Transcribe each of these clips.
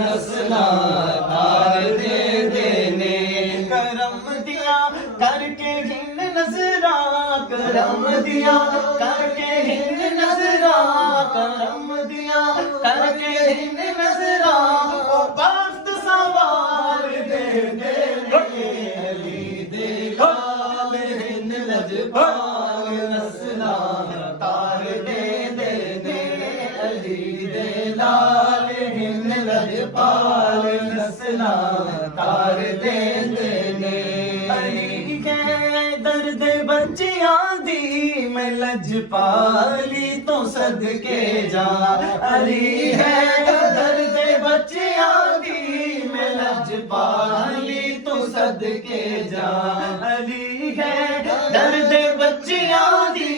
नस्ला तार दे देने करम दिया करके हिंद नजरा करम दिया करके हिंद नजरा करम दिया करके हिंद नजरा ओ बख्त सवार दे देने अली दे लाल हिंद लजपाल नस्ला तार दे देने अली दे लाल हिंद लजपाल नस्ला तार दे देने अली के दर्द बच्चियां दी मैं लजपाली तो सदके जा अली है दर्द बच्चियां दी मैं लजपाली तो सदके जा अली है दर्द बच्चियां दी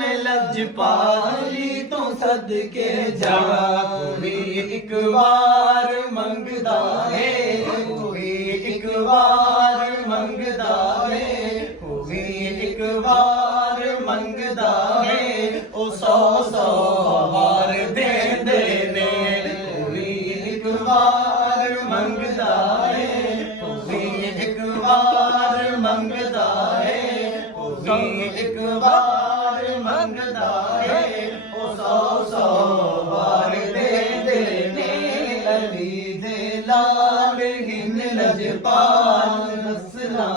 मैं लजपाली तो सदके जा कोई एक बार मंगदा है कोई एक बार मंगदा है कोई एक बार मंगदा है ओ सौ सौ बार दे देने कोई एक बार मंगदा है कोई एक बार मंगदा है कोई एक बार मंगदा है ओ सौ सौ बार दे देने अली दे लाल हिंद लजपाल नस्ला